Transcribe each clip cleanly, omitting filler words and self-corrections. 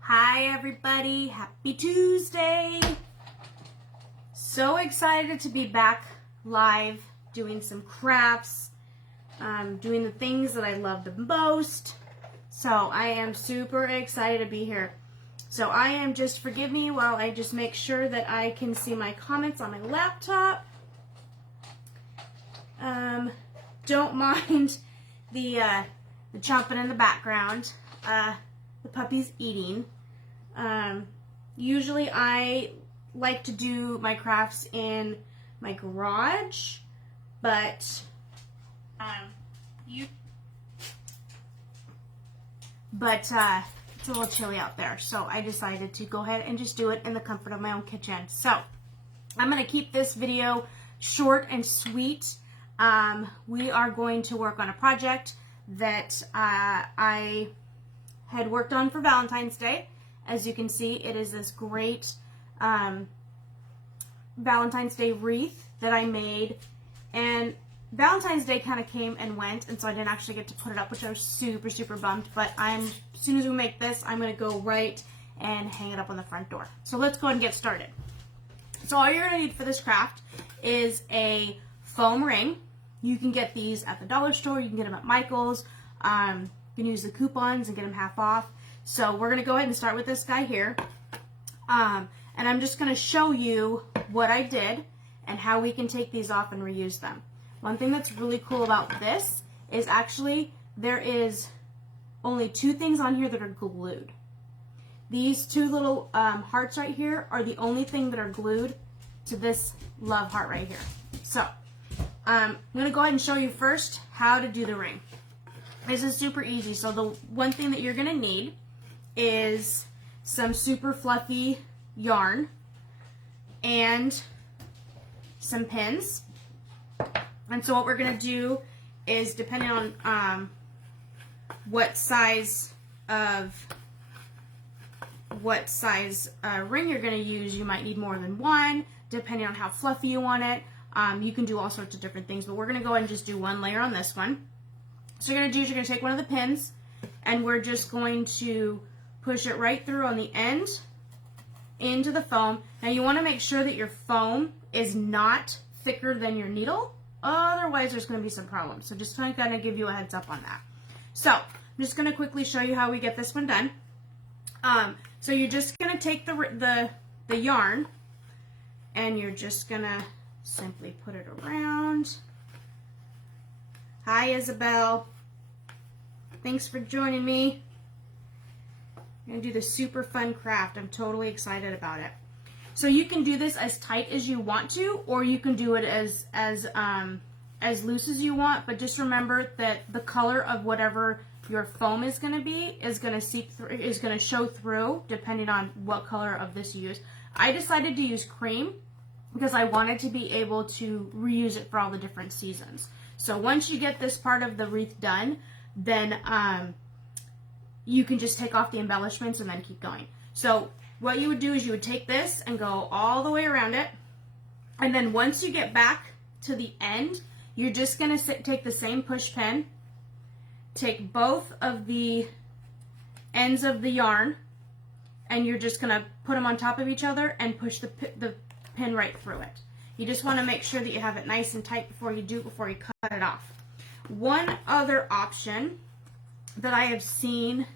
Hi everybody, happy Tuesday. So excited to be back live doing some crafts, doing the things that I love the most. So I am super excited to be here. So I am just, forgive me while I just make sure that I can see my comments on my laptop. Don't mind the chomping in the background. The puppy's eating. Usually I like to do my crafts in my garage, but it's a little chilly out there, so I decided to go ahead and just do it in the comfort of my own kitchen. So I'm going to keep this video short and sweet. We are going to work on a project that I had worked on for Valentine's Day. As you can see, it is this great Valentine's Day wreath that I made, and Valentine's Day kind of came and went, and so I didn't actually get to put it up, which I was super bummed. But as soon as we make this, I'm going to go right and hang it up on the front door. So let's go ahead and get started. So all you're going to need for this craft is a foam ring. You can get these at the dollar store. You can get them at Michael's. You can use the coupons and get them half off. So we're going to go ahead and start with this guy here. And I'm just going to show you what I did and how we can take these off and reuse them. One thing that's really cool about this is actually there is only two things on here that are glued. These two little hearts right here are the only thing that are glued to this love heart right here. So I'm going to go ahead and show you first how to do the ring. This is super easy. So the one thing that you're going to need is some super fluffy yarn and some pins. And so what we're going to do is, depending on what size ring you're going to use, you might need more than one, depending on how fluffy you want it. You can do all sorts of different things, but we're going to go ahead and just do one layer on this one. So you're going to take one of the pins, and we're just going to push it right through on the end into the foam. Now you want to make sure that your foam is not thicker than your needle, otherwise there's going to be some problems. So just trying to kind of give you a heads up on that. So I'm just going to quickly show you how we get this one done. So you're just going to take the yarn, and you're just going to simply put it around. Hi Isabel, thanks for joining me. I'm going to do this super fun craft. I'm totally excited about it. So you can do this as tight as you want to, or you can do it as loose as you want, but just remember that the color of whatever your foam is going to be is going to seep through, is going to show through depending on what color of this you use. I decided to use cream because I wanted to be able to reuse it for all the different seasons. So once you get this part of the wreath done, then you can just take off the embellishments and then keep going. So what you would do is you would take this and go all the way around it, and then once you get back to the end, you're just going to take the same push pin, take both of the ends of the yarn, and you're just going to put them on top of each other and push the pin right through it. You just want to make sure that you have it nice and tight before you cut it off. One other option that I have seen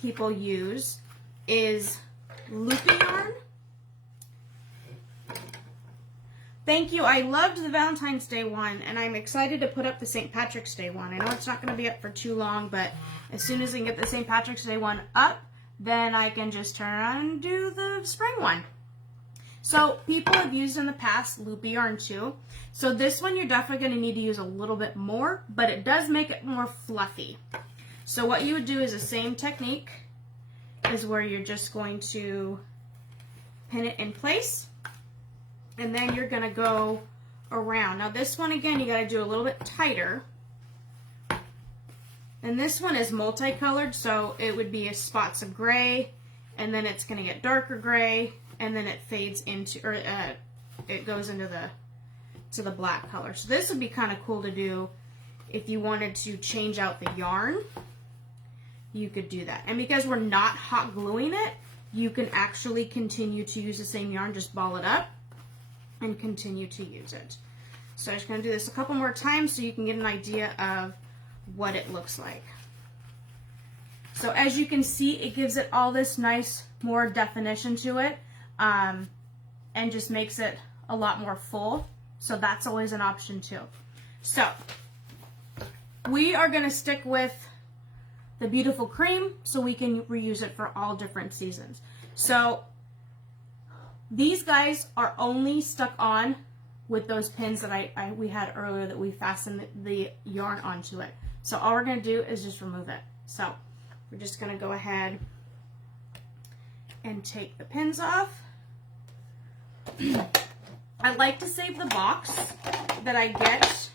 people use is loopy yarn. Thank you. I loved the Valentine's Day one, and I'm excited to put up the St. Patrick's Day one. I know it's not going to be up for too long, but as soon as I can get the St. Patrick's Day one up, then I can just turn around and do the spring one. So people have used in the past loopy yarn too. So this one you're definitely going to need to use a little bit more, but it does make it more fluffy. So what you would do is the same technique, is where you're just going to pin it in place, and then you're going to go around. Now this one, again, you got to do a little bit tighter. And this one is multicolored, so it would be spots of gray, and then it's going to get darker gray, and then it fades into, or it goes into the black color. So this would be kind of cool to do if you wanted to change out the yarn. you could do that. And because we're not hot gluing it, you can actually continue to use the same yarn, just ball it up and continue to use it. So I'm just going to do this a couple more times so you can get an idea of what it looks like. So as you can see, it gives it all this nice, more definition to it, and just makes it a lot more full. So that's always an option too. So we are going to stick with the beautiful cream so we can reuse it for all different seasons. So these guys are only stuck on with those pins that we had earlier that we fastened the yarn onto it. So all we're going to do is just remove it. So we're just going to go ahead and take the pins off. I like to save the box that I get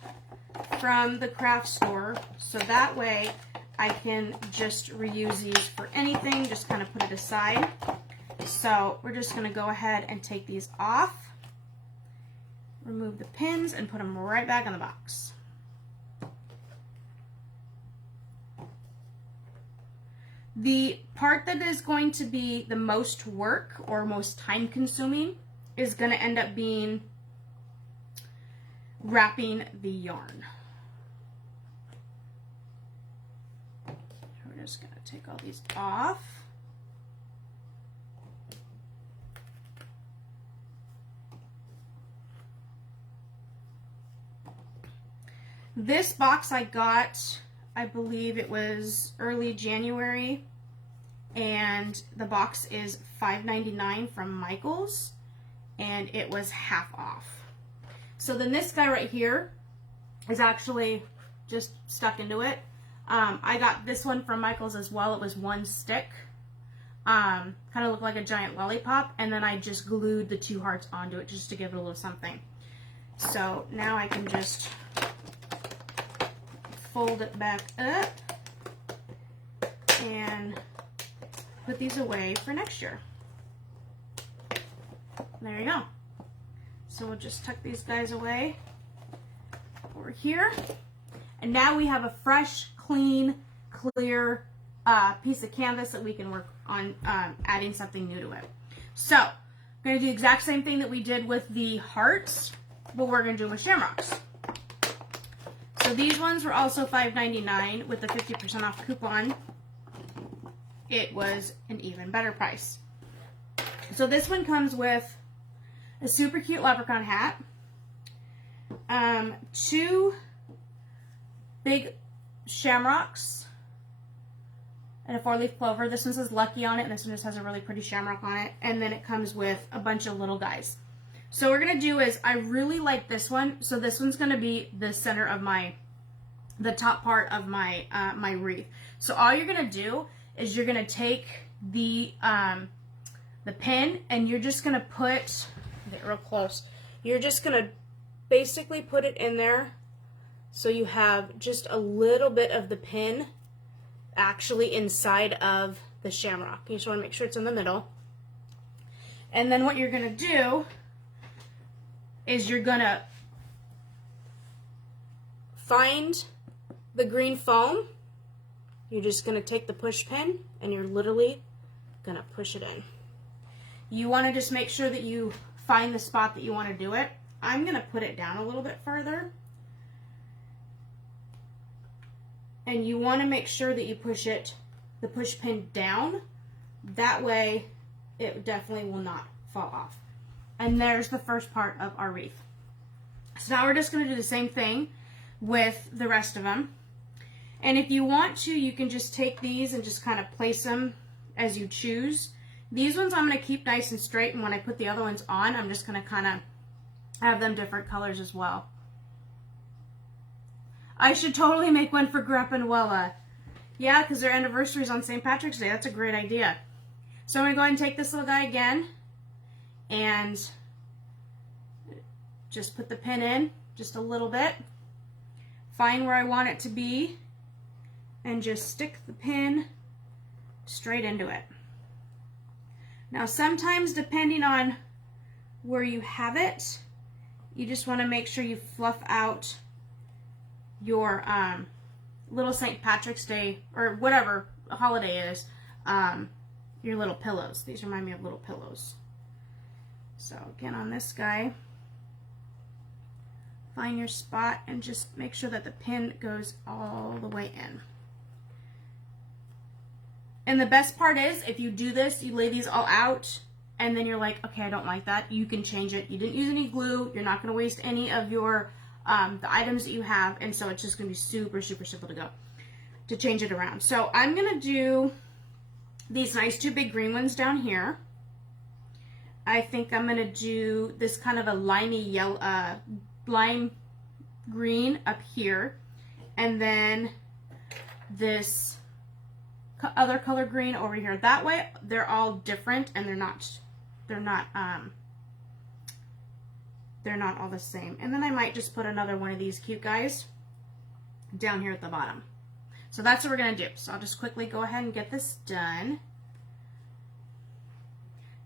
from the craft store, so that way I can just reuse these for anything, just kind of put it aside. So we're just going to go ahead and take these off, remove the pins, and put them right back in the box. The part that is going to be the most work or most time consuming is going to end up being wrapping the yarn. We're just going to take all these off. This box I got, I believe it was early January, and the box is $5.99 from Michael's, and it was half off. So then this guy right here is actually just stuck into it. I got this one from Michael's as well. It was one stick. Kind of looked like a giant lollipop, and then I just glued the two hearts onto it just to give it a little something. So now I can just fold it back up and put these away for next year. There you go. So we'll just tuck these guys away over here. And now we have a fresh, clean, clear piece of canvas that we can work on adding something new to it. So I'm going to do the exact same thing that we did with the hearts, but we're going to do with shamrocks. So these ones were also $5.99 with the 50% off coupon. It was an even better price. So this one comes with a super cute leprechaun hat, 2 big shamrocks, and a 4-leaf clover. This one says Lucky on it, and this one just has a really pretty shamrock on it. And then it comes with a bunch of little guys. So what we're going to do is, I really like this one, so this one's going to be the center of the top part of my my wreath. So all you're going to do is you're going to take the pin, and you're just going to put, get real close, you're just going to basically put it in there so you have just a little bit of the pin actually inside of the shamrock. You just want to make sure it's in the middle. And then what you're going to do is you're going to find the green foam. You're just going to take the push pin and you're literally going to push it in. You want to just make sure that you find the spot that you want to do it. I'm going to put it down a little bit further. And you want to make sure that you push the push pin down. That way it definitely will not fall off. And there's the first part of our wreath. So now we're just going to do the same thing with the rest of them. And if you want to, you can just take these and just kind of place them as you choose. These ones I'm going to keep nice and straight, and when I put the other ones on, I'm just going to kind of have them different colors as well. I should totally make one for Grandpa and Wella. Yeah, because their anniversary is on St. Patrick's Day. That's a great idea. So I'm going to go ahead and take this little guy again and just put the pin in just a little bit. Find where I want it to be and just stick the pin straight into it. Now sometimes, depending on where you have it, you just want to make sure you fluff out your little St. Patrick's Day or whatever holiday is, your little pillows. These remind me of little pillows. So again, on this guy, find your spot and just make sure that the pin goes all the way in. And the best part is, if you do this, you lay these all out, and then you're like, okay, I don't like that, you can change it. You didn't use any glue. You're not going to waste any of your the items that you have, and so it's just going to be super, super simple to change it around. So I'm going to do these nice 2 big green ones down here. I think I'm going to do this kind of a limey yellow, lime green up here, and then this other color green over here. That way they're all different and they're not all the same. And then I might just put another one of these cute guys down here at the bottom. So that's what we're going to do. So I'll just quickly go ahead and get this done.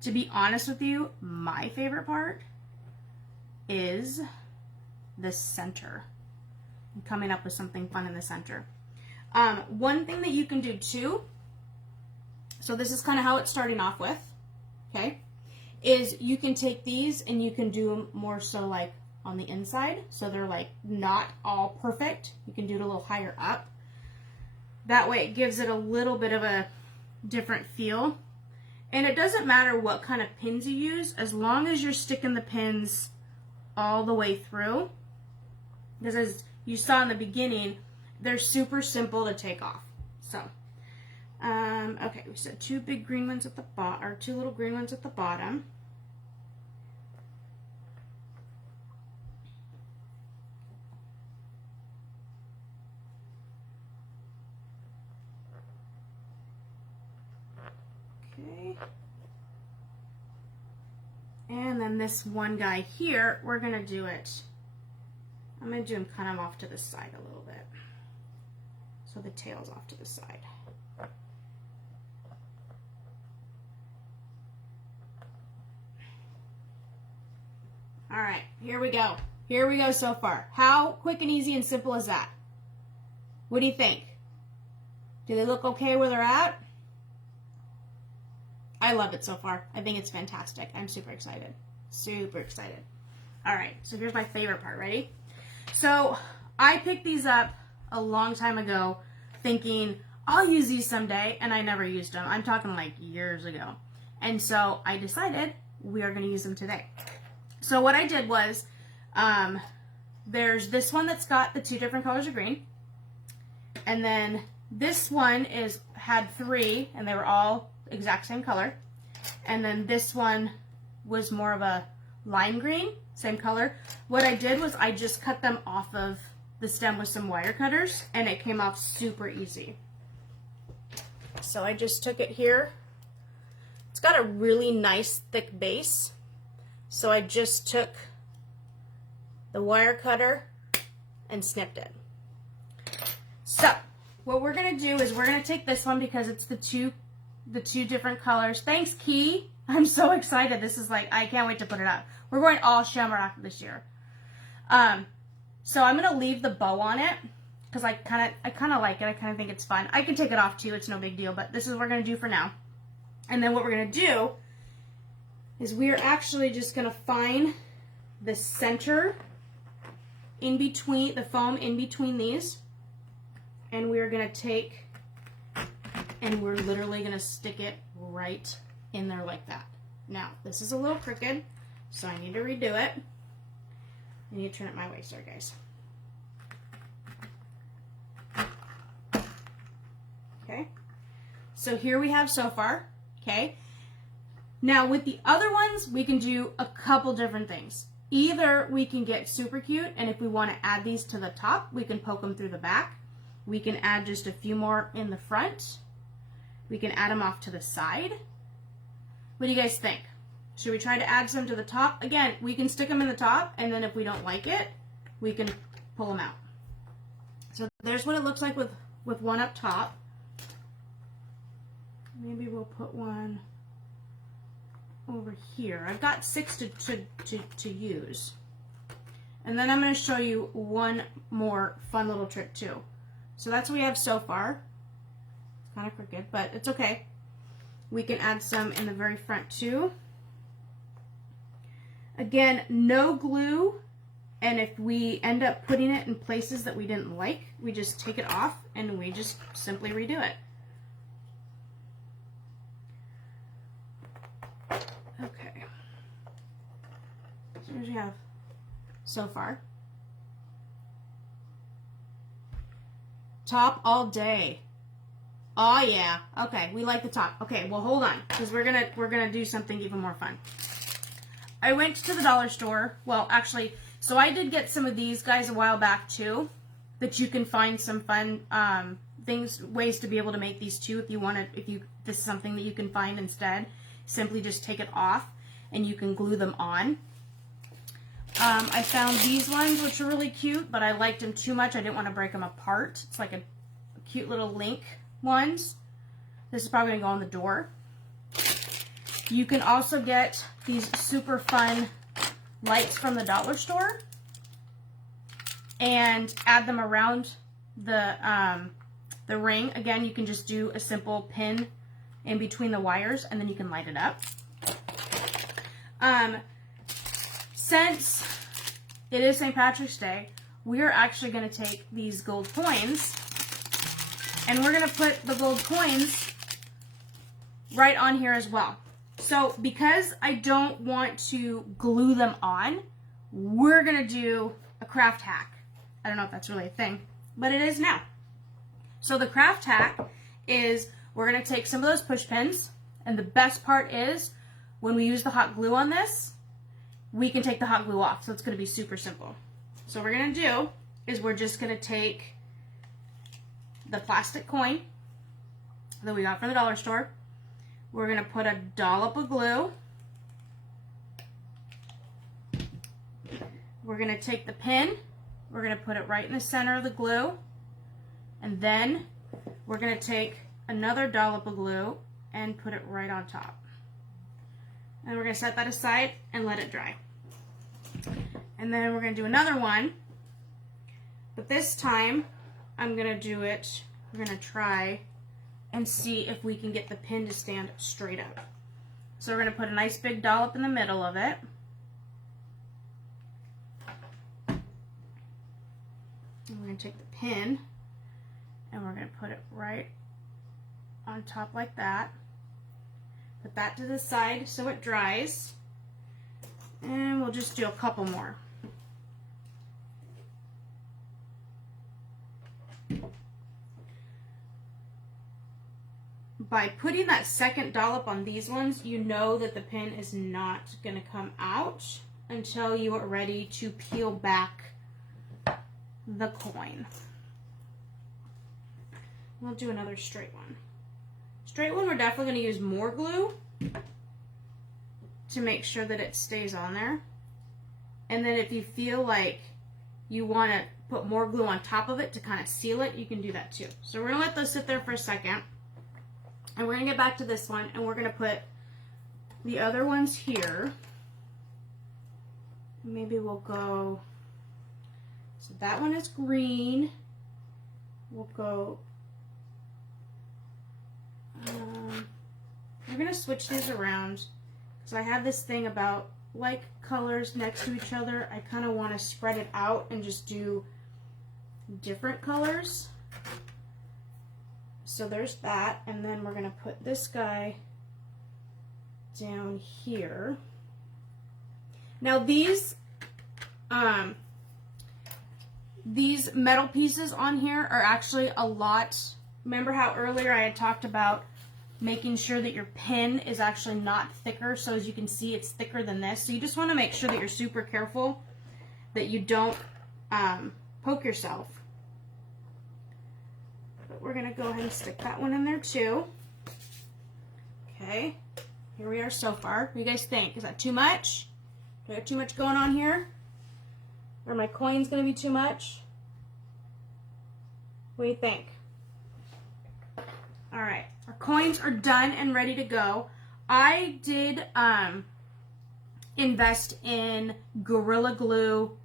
To be honest with you, my favorite part is the center. I'm coming up with something fun in the center. One thing that you can do too, so this is kind of how it's starting off with, okay, is you can take these and you can do them more so like on the inside, so they're like not all perfect. You can do it a little higher up. That way it gives it a little bit of a different feel. And it doesn't matter what kind of pins you use, as long as you're sticking the pins all the way through. Because as you saw in the beginning, they're super simple to take off. So, okay, we said 2 big green ones at the bottom, or 2 little green ones at the bottom. Okay. And then this one guy here, we're going to do it, I'm going to do him kind of off to the side a little bit. So the tail's off to the side. All right, here we go. Here we go so far. How quick and easy and simple is that? What do you think? Do they look okay where they're at? I love it so far. I think it's fantastic. I'm super excited. Super excited. All right, so here's my favorite part. Ready? So I picked these up a long time ago thinking I'll use these someday, and I never used them. I'm talking like years ago. And so I decided we are going to use them today. So what I did was, there's this one that's got the 2 different colors of green. And then this one had 3, and they were all exact same color. And then this one was more of a lime green, same color. What I did was I just cut them off of the stem with some wire cutters, and it came off super easy. So I just took it here. It's got a really nice thick base. So I just took the wire cutter and snipped it. So what we're going to do is we're going to take this one because it's the two different colors. Thanks, Key. I'm so excited. This is like, I can't wait to put it up. We're going all shamrock this year. So I'm going to leave the bow on it because I kind of like it. I kind of think it's fun. I can take it off too. It's no big deal, but this is what we're going to do for now. And then what we're going to do is we are actually just going to find the center in between, the foam in between these, and we are going to take, and we're literally going to stick it right in there like that. Now, this is a little crooked, so I need to redo it. I need to turn it my way, sorry guys. Okay, so here we have so far, okay? Now with the other ones, we can do a couple different things. Either we can get super cute, and if we want to add these to the top, we can poke them through the back. We can add just a few more in the front. We can add them off to the side. What do you guys think? Should we try to add some to the top? Again, we can stick them in the top, and then if we don't like it, we can pull them out. So there's what it looks like with one up top. Maybe we'll put one over here. I've got 6 to use. And then I'm going to show you one more fun little trick too. So that's what we have so far. kind of crooked, but it's okay. We can add some in the very front too. Again, no glue, and if we end up putting it in places that we didn't like, we just take it off and we just simply redo it. Okay. So here's what we have so far. Top all day. Oh yeah. Okay, we like the top. Okay, well hold on, because we're gonna do something even more fun. I went to the dollar store. Well, actually, so I did get some of these guys a while back too, that you can find some fun ways to be able to make these too. If you want to, this is something that you can find instead. Simply just take it off and you can glue them on. I found these ones, which are really cute, but I liked them too much. I didn't want to break them apart. It's like a cute little link ones. This is probably going to go on the door. You can also get these super fun lights from the dollar store and add them around the ring. Again, you can just do a simple pin in between the wires and then you can light it up. Since it is St. Patrick's Day, we are actually going to take these gold coins and we're going to put the gold coins right on here as well. So because I don't want to glue them on, we're going to do a craft hack. I don't know if that's really a thing, but it is now. So the craft hack is we're going to take some of those push pins, and the best part is when we use the hot glue on this, we can take the hot glue off. So it's going to be super simple. So what we're going to do is we're just going to take the plastic coin that we got from the dollar store. We're going to put a dollop of glue. We're going to take the pin. We're going to put it right in the center of the glue. And then we're going to take another dollop of glue and put it right on top. And we're going to set that aside and let it dry. And then we're going to do another one. But this time, I'm going to do it, we're going to try and see if we can get the pin to stand straight up. So we're going to put a nice big dollop in the middle of it. And we're going to take the pin and we're going to put it right on top like that. Put that to the side so it dries. And we'll just do a couple more. By putting that second dollop on these ones, you know that the pin is not going to come out until you are ready to peel back the coin. We'll do another straight one. Straight one, we're definitely going to use more glue to make sure that it stays on there. And then if you feel like you want to put more glue on top of it to kind of seal it, you can do that too. So we're going to let those sit there for a second. And we're going to get back to this one, and we're going to put the other ones here. Maybe we'll go, so that one is green. We'll go, we're going to switch these around because I have this thing about like colors next to each other. I kind of want to spread it out and just do different colors. So there's that, and then we're going to put this guy down here. Now these metal pieces on here are actually a lot. Remember how earlier I had talked about making sure that your pin is actually not thicker, so as you can see it's thicker than this. So you just want to make sure that you're super careful that you don't poke yourself. We're going to go ahead and stick that one in there too. Okay, here we are so far. What do you guys think? Is that too much? Do I have too much going on here? Or my coin's going to be too much? What do you think? All right, our coins are done and ready to go. I did invest in Gorilla Glue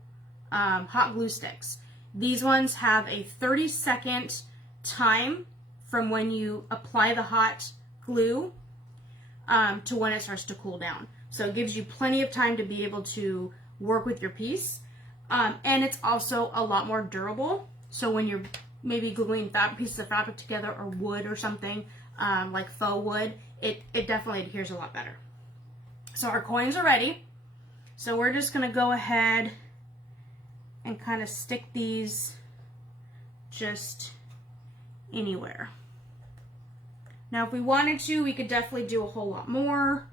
hot glue sticks. These ones have a 30-second time from when you apply the hot glue to when it starts to cool down. So it gives you plenty of time to be able to work with your piece. And it's also a lot more durable. So when you're maybe gluing pieces of fabric together or wood or something, like faux wood, it definitely adheres a lot better. So our coins are ready. So we're just going to go ahead and kind of stick these just anywhere. Now if we wanted to, we could definitely do a whole lot more.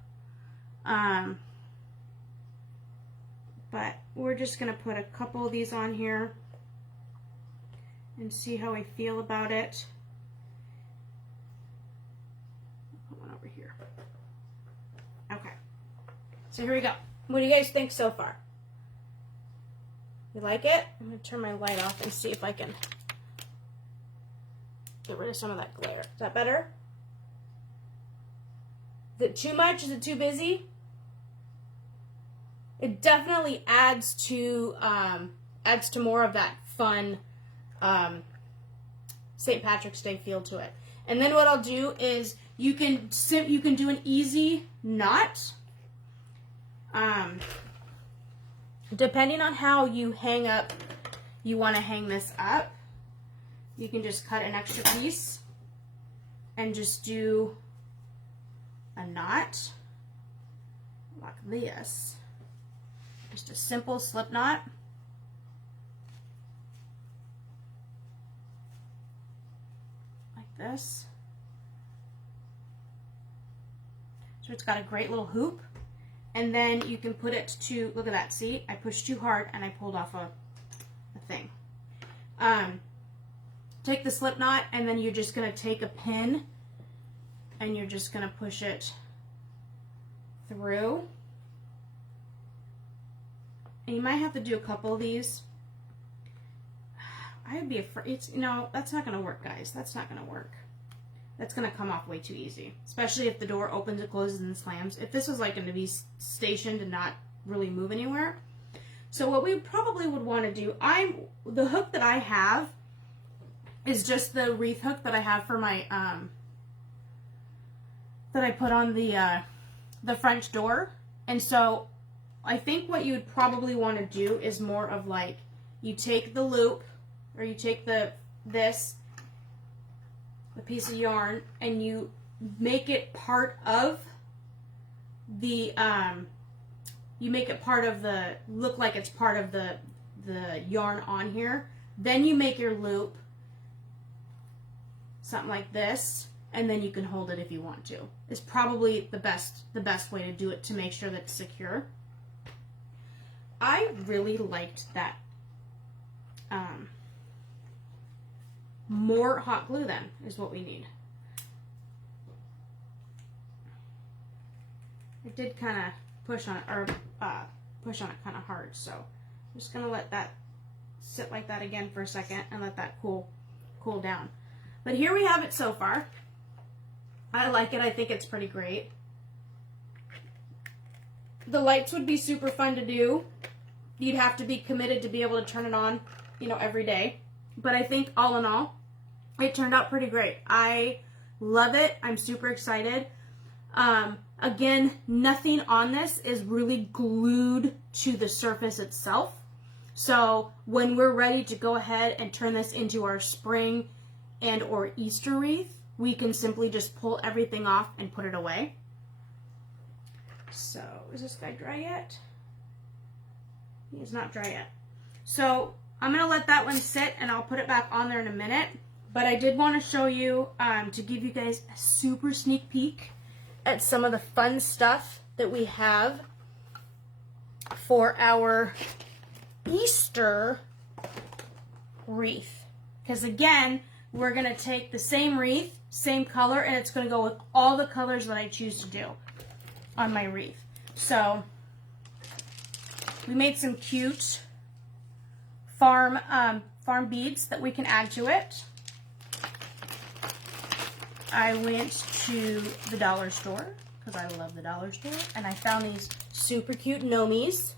But we're just going to put a couple of these on here and see how I feel about it. Put one over here. Okay. So here we go. What do you guys think so far? You like it? I'm going to turn my light off and see if I can get rid of some of that glare. Is that better? Is it too much? Is it too busy? It definitely adds to more of that fun St. Patrick's Day feel to it. And then what I'll do is you can do an easy knot. Depending on how you want to hang this up, you can just cut an extra piece and just do a knot like this. Just a simple slip knot. Like this. So it's got a great little hoop. And then you can put it to, look at that, see? I pushed too hard and I pulled off a thing. Take the slip knot and then you're just going to take a pin and you're just going to push it through. And you might have to do a couple of these. I would be afraid, no, that's not going to work, guys. That's not going to work. That's going to come off way too easy, especially if the door opens and closes and slams. If this was like going to be stationed and not really move anywhere. So what we probably would want to do, the hook that I have is just the wreath hook that I have for my, that I put on the French door. And so I think what you would probably want to do is more of like, you take the loop, or you take the piece of yarn, and you make it part of the, look like it's part of the yarn on here. Then you make your loop something like this, and then you can hold it if you want to. It's probably the best way to do it to make sure that it's secure. I really liked that. More hot glue then is what we need. I did kind of push on it, or push on it kind of hard, so I'm just gonna let that sit like that again for a second and let that cool down. But here we have it so far. I like it. I think it's pretty great. The lights would be super fun to do. You'd have to be committed to be able to turn it on, every day. But I think all in all, it turned out pretty great. I love it. I'm super excited. Again, nothing on this is really glued to the surface itself. So when we're ready to go ahead and turn this into our spring and or Easter wreath, we can simply just pull everything off and put it away. So, is this guy dry yet? He's not dry yet. So, I'm going to let that one sit and I'll put it back on there in a minute. But I did want to show you, to give you guys a super sneak peek at some of the fun stuff that we have for our Easter wreath. Because again, we're going to take the same wreath, same color, and it's going to go with all the colors that I choose to do on my wreath. So, we made some cute farm beads that we can add to it. I went to the dollar store, because I love the dollar store, and I found these super cute nomies.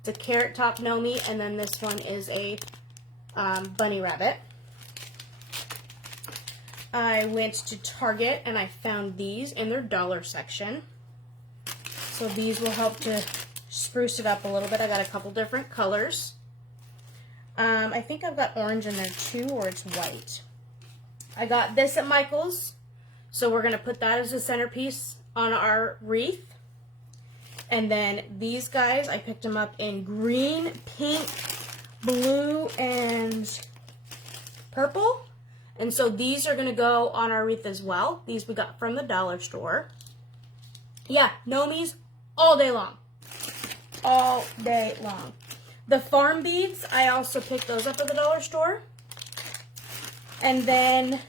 It's a carrot top nomie, and then this one is a bunny rabbit. I went to Target and I found these in their dollar section. So these will help to spruce it up a little bit. I got a couple different colors. I think I've got orange in there too, or it's white. I got this at Michael's, so we're going to put that as a centerpiece on our wreath. And then these guys, I picked them up in green, pink, blue, and purple. And so these are going to go on our wreath as well. These we got from the dollar store. Yeah, Nomis all day long. All day long. The farm beads, I also picked those up at the dollar store. And then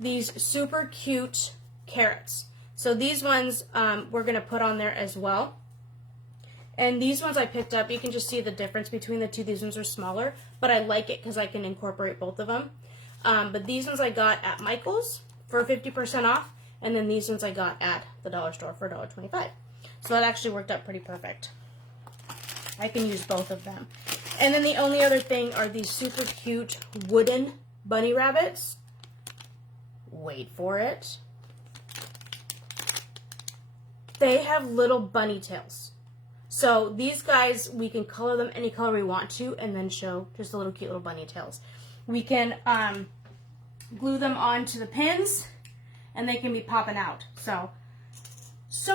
these super cute carrots. So these ones we're going to put on there as well. And these ones I picked up, you can just see the difference between the two. These ones are smaller, but I like it because I can incorporate both of them. But these ones I got at Michael's for 50% off. And then these ones I got at the dollar store for $1.25. So that actually worked out pretty perfect. I can use both of them. And then the only other thing are these super cute wooden bunny rabbits. Wait for it. They have little bunny tails. So these guys, we can color them any color we want to and then show just the little cute little bunny tails. We can glue them onto the pins and they can be popping out. So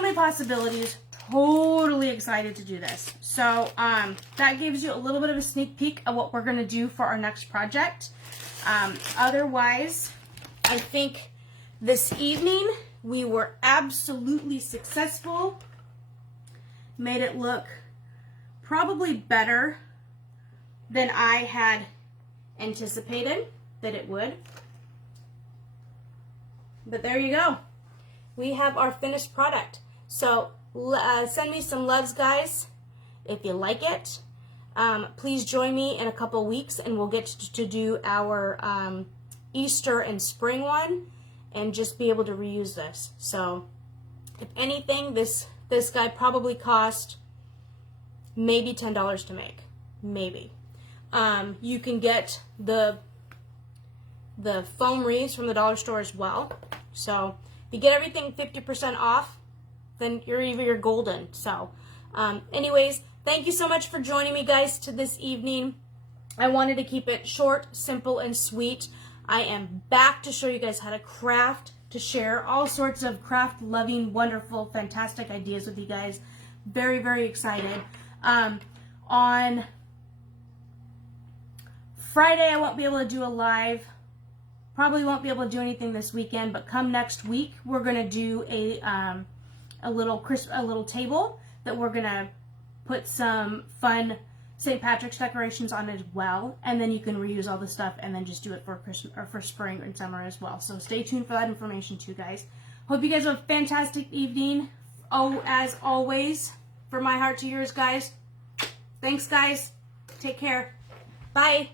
many possibilities. Totally excited to do this. So that gives you a little bit of a sneak peek of what we're going to do for our next project. Otherwise, I think this evening we were absolutely successful. Made it look probably better than I had anticipated that it would. But there you go. We have our finished product. So send me some loves, guys, if you like it. Please join me in a couple weeks and we'll get to do our Easter and spring one and just be able to reuse this. So if anything, this guy probably cost maybe $10 to make. Maybe. You can get the foam wreaths from the dollar store as well. So if you get everything 50% off, then you're golden. So anyways, thank you so much for joining me, guys, to this evening. I wanted to keep it short, simple, and sweet. I am back to show you guys how to craft, to share all sorts of craft-loving, wonderful, fantastic ideas with you guys. Very, very excited. On Friday, I won't be able to do a live. Probably won't be able to do anything this weekend, but come next week, we're going to do a little table that we're going to put some fun St. Patrick's decorations on as well, and then you can reuse all the stuff and then just do it for Christmas or for spring and summer as well. So stay tuned for that information too, guys. Hope you guys have a fantastic evening. Oh, as always, from my heart to yours, guys. Thanks, guys. Take care. Bye.